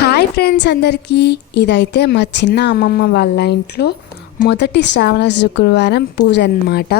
Hi friends అందరికీ, ఇదైతే మా చిన్న అమ్మమ్మ వాళ్ళ ఇంట్లో మొదటి శ్రావణ శుక్రవారం పూజ అన్నమాట.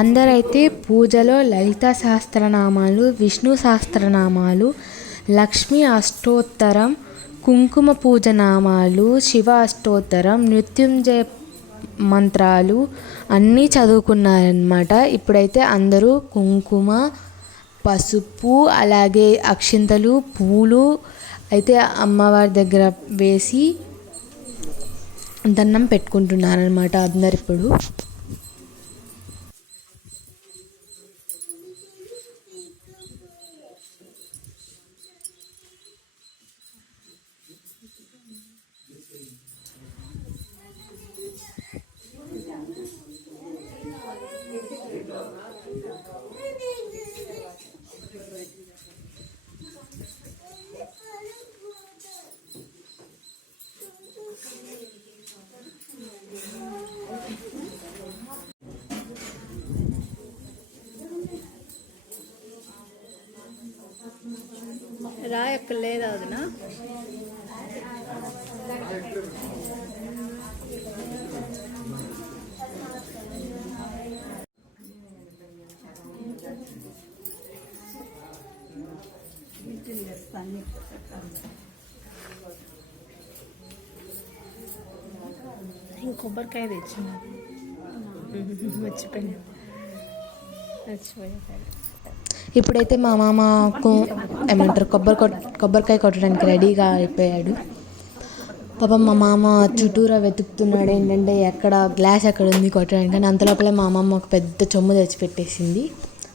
అందరైతే పూజలో లలిత సహస్రనామాలు, విష్ణు సహస్రనామాలు, లక్ష్మీ అష్టోత్తరం, కుంకుమ పూజ నామాలు, శివ అష్టోత్తరం, మృత్యుంజయ మంత్రాలు అన్నీ చదువుకున్నారనమాట. ఇప్పుడైతే అందరూ కుంకుమ, పసుపు, అలాగే అక్షింతలు, పూలు, అయితే అమ్మవారి దగ్గర వేసి దండం పెట్టుకుంటున్నారనమాట అందరు ఇప్పుడు. రాయి ఎక్కడ లేదా వదినా? కొబ్బరికాయ తెచ్చిన మర్చిపోయాను. ఇప్పుడైతే మా మామకు ఏమంటారు కొబ్బరికాయ కొట్టడానికి రెడీగా అయిపోయాడు. పాపం మా మామ చుట్టూరా వెతుకుతున్నాడు ఏంటంటే ఎక్కడ గ్లాస్ ఎక్కడ ఉంది కొట్టడానికి. కానీ అంతలోపలే మా అమ్మమ్మ ఒక పెద్ద చెమ్ము తెచ్చిపెట్టేసింది.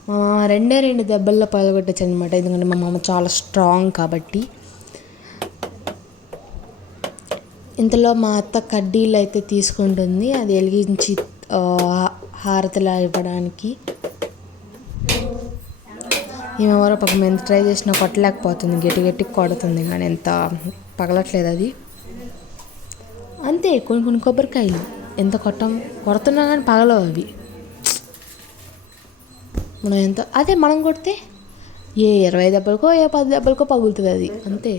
మా మామ రెండు దెబ్బల్లో పగలగొట్టచ్చు అనమాట, ఎందుకంటే మా మామ చాలా స్ట్రాంగ్ కాబట్టి. ఇంతలో మా అత్త కడ్డీలు అయితే తీసుకుంటుంది, అది వెలిగించి హారతిలా ఇవ్వడానికి. ఈమె ఎవరో పాపం ఎంత ట్రై చేసినా కొట్టలేకపోతుంది, గట్టి కొడుతుంది కానీ ఎంత పగలట్లేదు అది. అంతే, కొన్ని కొబ్బరికాయలు ఎంత కొడుతున్నా కానీ పగలవు అవి. మనం అదే మనం కొడితే 20 దెబ్బలకో 10 దెబ్బలకో పగులుతుంది అది, అంతే.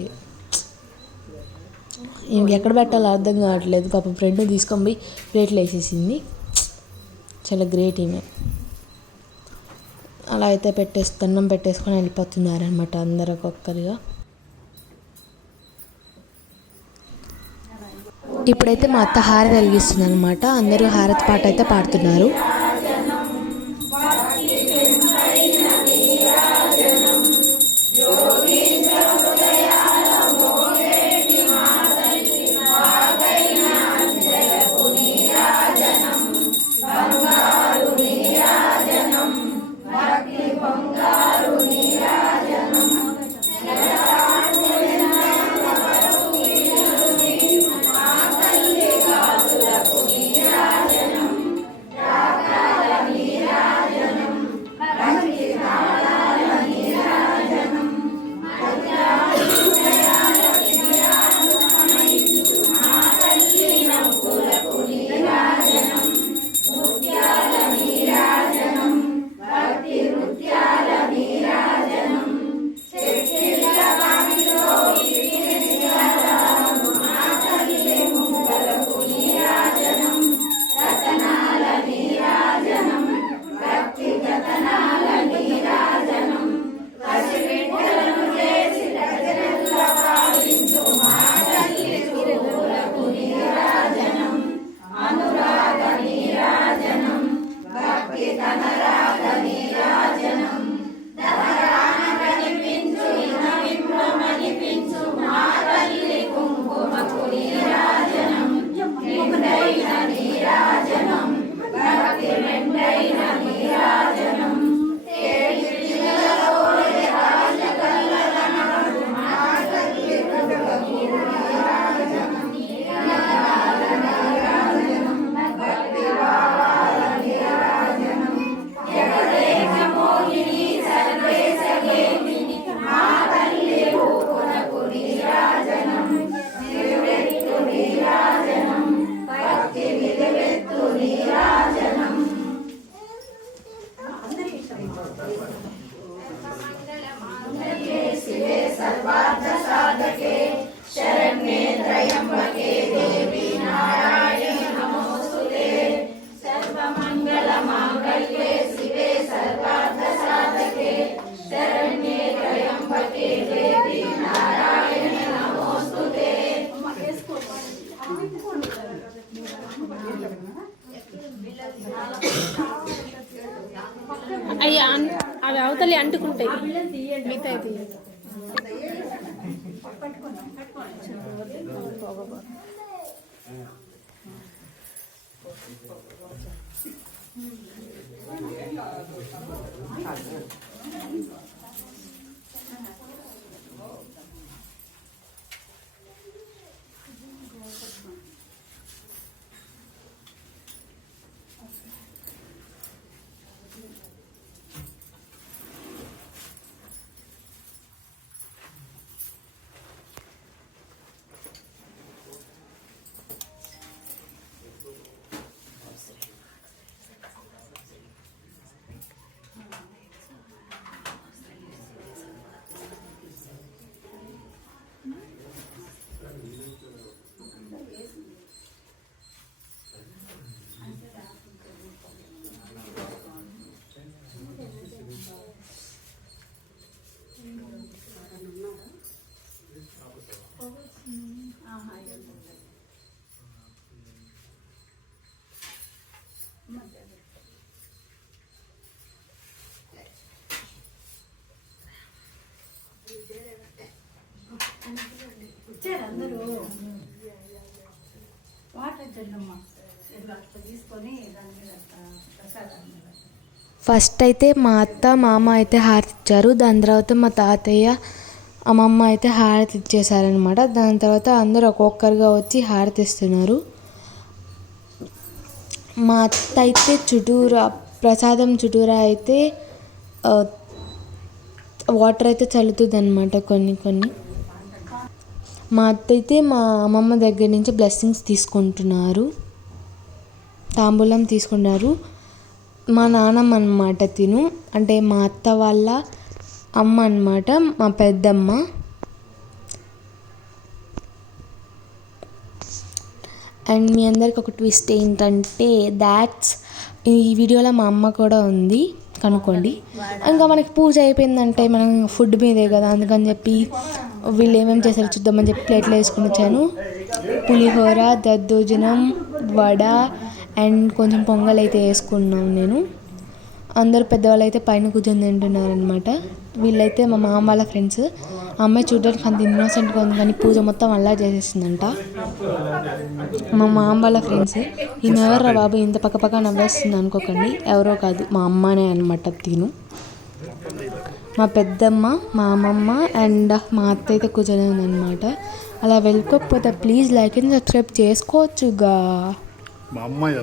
ఇంకెక్కడ పెట్టాలో అర్థం కావట్లేదు. పాపం ఫ్రెండ్ తీసుకొని పోయి ప్లేట్లు వేసేసింది. చాలా గ్రేట్ ఈమె. అలా అయితే దండం పెట్టేసుకొని వెళ్ళిపోతున్నారనమాట అందరు ఒక్కొక్కరిగా. ఇప్పుడైతే మా అత్త హారతి వెలిగిస్తుంది అనమాట. అందరూ హారతి పాట అయితే పాడుతున్నారు. అవి అవతలి అంటుకుంటాయి మిగతా. అందరూ వాటర్ చెల్లమ్మా తీసుకొని దాని మీద ప్రసాదాన్ని ఫస్ట్ అయితే మా అత్త మామ అయితే హారతి ఇచ్చారు. దాని తర్వాత మా తాతయ్య అమ్మమ్మ అయితే హారతి ఇచ్చేసారనమాట. దాని తర్వాత అందరూ ఒక్కొక్కరుగా వచ్చి హారతి ఇస్తున్నారు. మా అత్త అయితే చుట్టూరా ప్రసాదం చుట్టూరా అయితే వాటర్ అయితే చల్లుతుంది అనమాట కొన్ని. మా అత్త అయితే మా అమ్మమ్మ దగ్గర నుంచి బ్లెస్సింగ్స్ తీసుకుంటున్నారు, తాంబూలం తీసుకున్నారు. మా నాన్నమ్మ అనమాట తిను, అంటే మా అత్త వాళ్ళ అమ్మ అనమాట, మా పెద్దమ్మ. అండ్ మీ అందరికి ఒక ట్విస్ట్ ఏంటంటే ఈ వీడియోలో మా అమ్మ కూడా ఉంది, కనుక్కోండి. ఇంకా మనకి పూజ అయిపోయిందంటే మనం ఫుడ్ మీదే కదా, అందుకని చెప్పి వీళ్ళు ఏమేమి చేశారో చూద్దామని చెప్పి ప్లేట్లో వేసుకుని వచ్చాను. పులిహోర, దద్దోజనం, వడ అండ్ కొంచెం పొంగల్ అయితే వేసుకున్నాను నేను. అందరూ పెద్దవాళ్ళు అయితే పైన కూర్చొని తింటున్నారనమాట. వీళ్ళైతే మా మామ వాళ్ళ ఫ్రెండ్స్. ఆ అమ్మాయి చూడడానికి అంత ఇన్నోసెంట్గా ఉంది కానీ పూజ మొత్తం అలా చేసేసిందంట. మా మామ వాళ్ళ ఫ్రెండ్స్. ఈమె ఎవర్రా బాబు ఇంత పక్కపక్క నవ్వేస్తుంది అనుకోకండి, ఎవరో కాదు మా అమ్మనే అనమాట తిను. మా పెద్దమ్మ, మా అమ్మమ్మ అండ్ మా అత్త అయితే కూర్చొని ఉందన్నమాట. అలా వెళ్ళిపోకపోతే ప్లీజ్ లైక్ అండ్ సబ్స్క్రైబ్ చేసుకోవచ్చుగా. మా అమ్మాయి